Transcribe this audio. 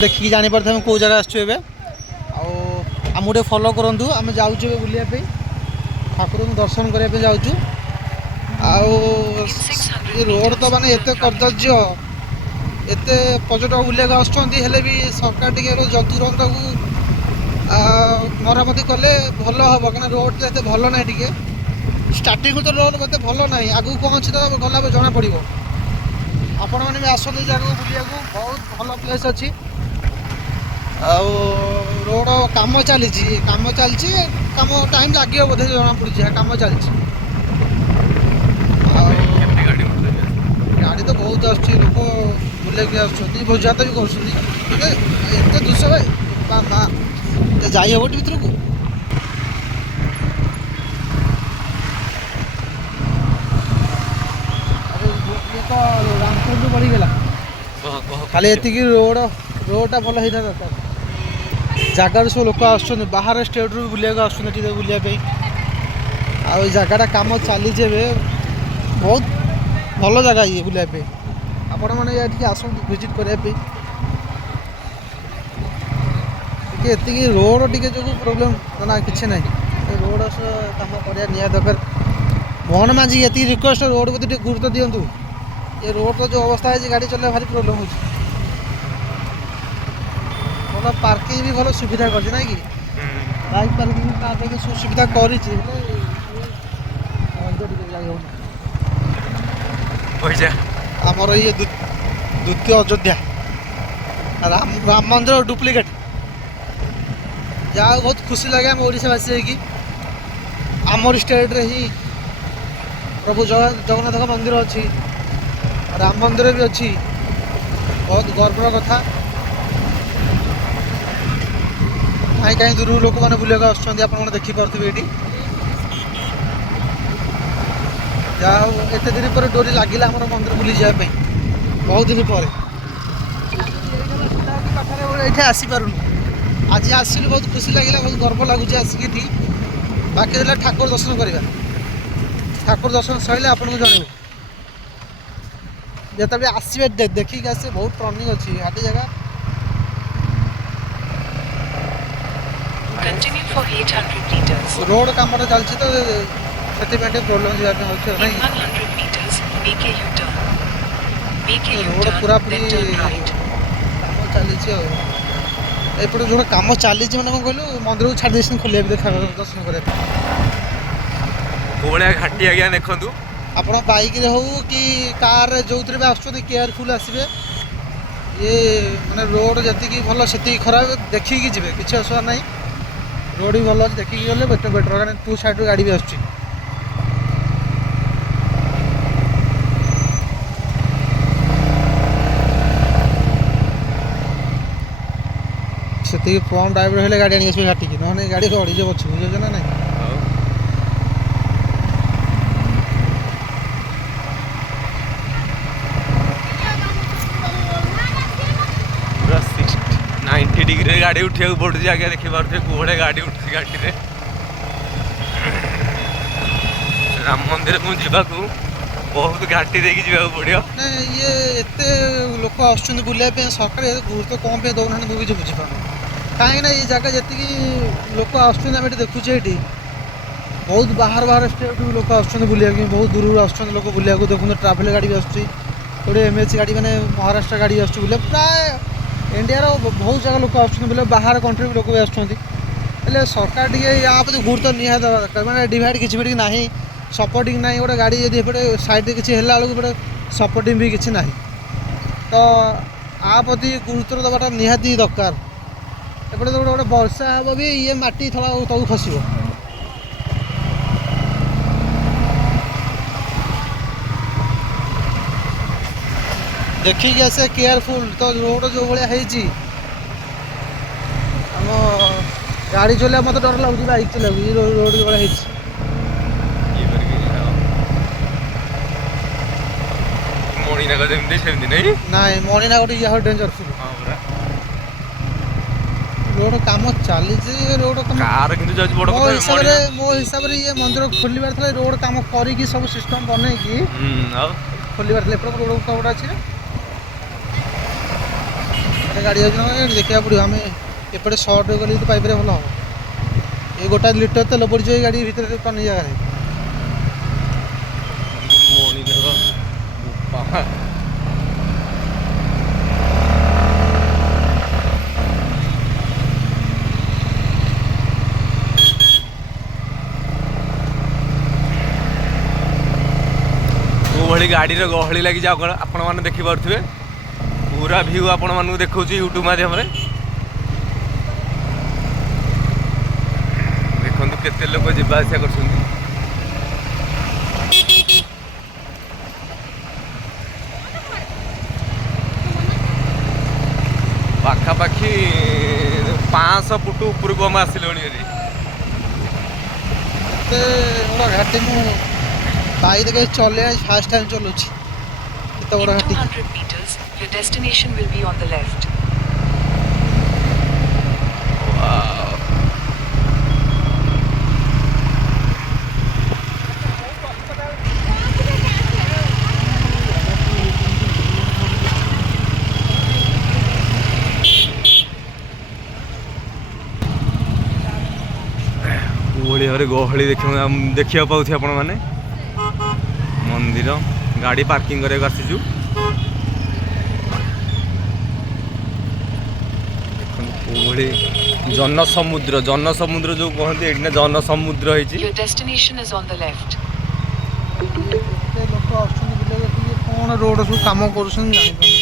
देखिए जापर तुम कौ जगह आसो आम गोटे फॉलो करूँ आम जाऊँ बुलापी ठाकुर दर्शन करने जाऊँ रोड तो माने एत कर्दर्य एत पर्यटक बुलाक आसुँच भी सरकार टे तुरंत मरामती कले भल हम क्या रोड तो भल ना टे स्टार्टिंग तो रोड मत भल ना आगू कौन अच्छी तो गला जना पड़ आपण मैंने भी आसते जगह बुलिया बहुत भल प्लेस अच्छी रोड काम चली काम टाइम लगे बोधे जना पड़ी काम चलती गाड़ी तो बहुत आस लोक बुलेक भोज भात भी करते दुष्य जाई हम भर को रामचंद्र बढ़ीगला खाली ये रोडटा भल होता दरकार जगार सब लोक आस बाहर स्टेट रू बुलाक आस बुलापी आ जगटा कम चली बहुत भल जगह ये बुलापी आपण मैंने आस विजिट करने ये रोड टी जो प्रोब्लेम ना कि ना रोड कम कर दरकार मोहन माझी ये रिक्वेस्ट रोड प्रति गुरुत्व दिंतु ये रोड तो जो अवस्था है गाड़ी चलने भारी प्रोब्लेम हो भल पार्किंग भी भल सुविधा कर ना कि बाइक पार्किंग सुविधा कर ये द्वितीय अयोध्या राम मंदिर डुप्लिकेट जहाँ बहुत खुशी लगे आम ओडावासी कि आमर स्टेट रे ही प्रभु जगन्नाथ मंदिर अच्छी राम मंदिर भी अच्छी बहुत गर्वर कथा कहीं कहीं दूर लोक मैंने बुलाक आसुँच देखिपे ये जहाँ एत दिन पर डोरी लगिला आम मंदिर बुली जावाई बहुत दिन पर ये आसीपार आज आसिलु बहुत खुशी लगे बहुत गर्व लगुच आसिक बाकी रहा ठाकुर दर्शन करवा ठाकुर दर्शन सैले आपन को जनइबू जिते आसवे देखिक आसे बहुत टर्निंग अच्छी हाटी जगह रोड काम चलती तो से प्रोब्लेम जावाई रोड पूरा पूरी काम चली एपटे जो कम चली मैंने कौन कहलु मंदिर को छाड़ खोलिया भी देखा दर्शन करने घाटी आज्ञा देखु आप बाइक रे हो कि कार जो भी आस केयरफुल आसवे ये माने रोड जी भल से खराब देखिकी जी किसी असुविधा ना रोड भी भल अच्छे देखिकी गले बेटर कारण टू साइड गाड़ी भी आस फ्रंट ड्राइवर हेल्ले गाड़ी आनी घाटी ना गाड़ी अड़ीज अच्छे बुझे ना नहीं पूरा 90 डिग्री गाड़ी उठा पड़े आगे देखी पारे कौड़े गाड़ी उठी घाटी में राम मंदिर को जावाक बहुत घाटी देखी जावाक पड़ो ये एत लोक आस बुलापी सरकार गुरुत्व कौन पे दौना मुझे बुझीपार कहीं ये जगह जी लोक आस देखुचे ये बहुत बाहर बाहर स्टेट लोक आस बुलाक बहुत दूर आस लोक बुलाक देखते ट्राभेल गाड़ी भी आसोटे एमएच गाड़ी मैंने महाराष्ट्र गाड़ी आस प्राय इंडिया बहुत जगह लोक आस बाहर कंट्री लोक भी आसुँच सरकार टे या प्रति गुरुत्व निहा देवा दरकार मैंने डिवाइड किसी ना सपोर्टिंग ना गोटे गाड़ी जब एपटे साइड किसी है बेले सपोर्टिंग भी किसी ना तो आ प्रति गुरुत्व देवाटा निहाती दरकार एपटे तो गोटे वर्षा हम भी ये माटी थोड़ा तक खस देखिए आसे केयरफुल तो रोड जो भाई आम गाड़ी चलने मत डर लगुच बाइक चला रोड जो भाई ना मणिनाग ये डेंजरफुल रोड काम चली रोड मो हिसाब से ये मंदिर खोलिबार था रोड काम करी सब सिस्टम बन खोलिबार रोड कौटा अच्छे ବାଟେ ଗାଡ଼ି ଯାଉଛି ନା ଗାଡ଼ି ଦେଖିବାକୁ ପଡ଼ିବ। ଆମେ ଏପଟେ ସର୍ଟରେ ଗଲେ ଯଦି ପାଇପାରିବା ଭଲ ହେବ। ଏଇ ଗୋଟାଏ ଲିଟର ତେଲ ପଡ଼ିଯିବ ଏଇ ଗାଡ଼ି ଭିତରେ ଟର୍ଣ୍ଣିଂ ଜାଗାରେ। ମଣିଷ ବୋପା। କୋଉଭଳି ଗାଡ଼ିର ଗହଳି ଲାଗିଛି ଆପଣମାନେ ଦେଖିପାରୁଥିବେ। ପୁରା ଭ୍ୟୁ ଆପଣମାନଙ୍କୁ ଦେଖାଉଛି ୟୁଟ୍ୟୁବ୍ ମାଧ୍ୟମରେ। ଦେଖନ୍ତୁ କେତେ ଲୋକ ଯିବା ଆସିବା କରୁଛନ୍ତି। ପାଖାପାଖି 500 ଫୁଟ ଉପରକୁ ଆମେ ଆସିଲୁଣି ଏଠି। ଏତେ ବଡ଼ ଘାଟି ମୁଁ ବାଇକ୍ କେବେ ଚଲେଇବା ଫାଷ୍ଟ ଟାଇମ୍ ଚଲାଉଛି। ଏତେ ବଡ଼ In ଘାଟି 200 meters, your destination will be on the left. କୋଉଭଳି ଭାବରେ ଗହଳି ଦେଖିବାକୁ ପାଉଥିବେ ଆପଣମାନେ। ମନ୍ଦିର ଗାଡ଼ି ପାର୍କିଂ କରିବାକୁ ଆସିଛୁ। ଦେଖନ୍ତୁ କୋଉଭଳି ଜନସମୁଦ୍ର ଯେଉଁ କୁହନ୍ତି ଏଠି ନା ଜନସମୁଦ୍ର ହେଇଛି। Your destination is on the left. ଏତେ ଲୋକ ଆସୁଛନ୍ତି ବୁଲିବାକୁ। କ'ଣ ରୋଡ଼ ସବୁ କାମ କରୁଛନ୍ତି ଜାଣିପାରୁନି।